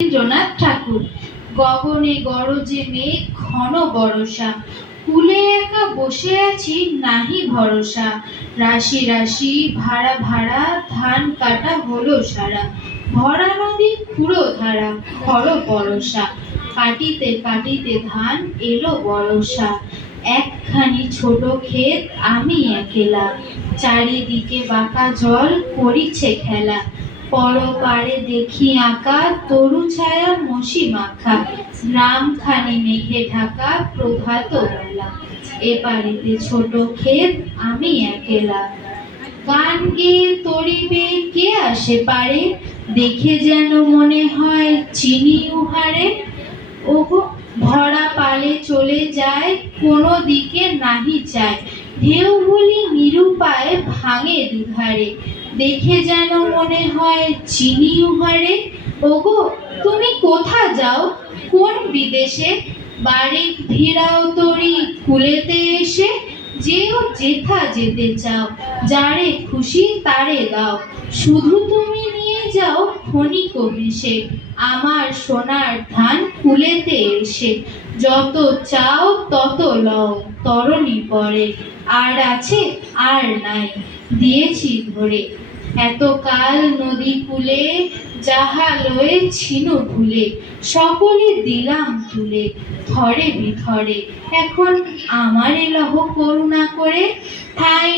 রবীন্দ্রনাথ ঠাকুর। গগনে গরজে মেঘ ঘন বরষা, কূলে একা বসে আছি নাহি ভরসা। রাশি রাশি ভাড়া ভাড়া ধান কাটা হলো সারা, ভরা নদী খুঁড়ো ধারা খর পরশা। কাটিতে কাটিতে ধান এলো বরষা, একখানি ছোট ক্ষেত আমি একেলা। চারিদিকে বাঁকা জল করিছে খেলা, পরপারে দেখি আঁকা তরু ছায়া মসি মাখা। গ্রামখানি মেঘে ঢাকা প্রভাত বেলা, এপারেতে ছোট ক্ষেত আমি একেলা। গান গেয়ে তরিবে কে আসে পারে, দেখে যেন মনে হয় চিনি উহারে। ওগো ভরা পালে চলে যায় কোনো দিকে নাহি চায়, ঢেউ গুলি নিরুপায় ভাঙে দুধারে, দেখে যেন মনে হয় চিনি উহারে। ওগো তুমি কোথা যাও কোন বিদেশে, বারিক ভিড়াও তরি কূলেতে এসে। যেও যেথা যেতে চাও, যারে খুশি তারে দাও, শুধু তুমি নিয়ে যাও ক্ষণিক ভেসে আমার সোনার ধান কূলেতে এসে। যত চাও তত লও তরণী পরে, আর আছে আর নাই দিয়েছি ধরে। এতকাল নদী কূলে যাহা লয়েছিনু ভুলে, সকলে দিলাম তুলে থরে বিথরে। এখন আমারে লহ করুণা করে, ঠাঁই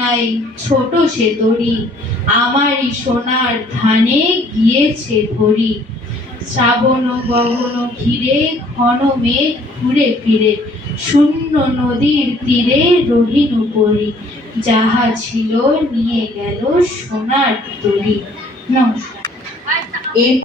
নাই ছোট সে তরি, আমারই সোনার ধানে গিয়েছে ভরি। শ্রাবণ গগন ঘিরে ঘন মেঘ ঘুরে ফিরে, শূন্য নদীর তীরে রহিনু পরি। যাহা ছিল নিয়ে গেল সোনার তরি। নমস্কার।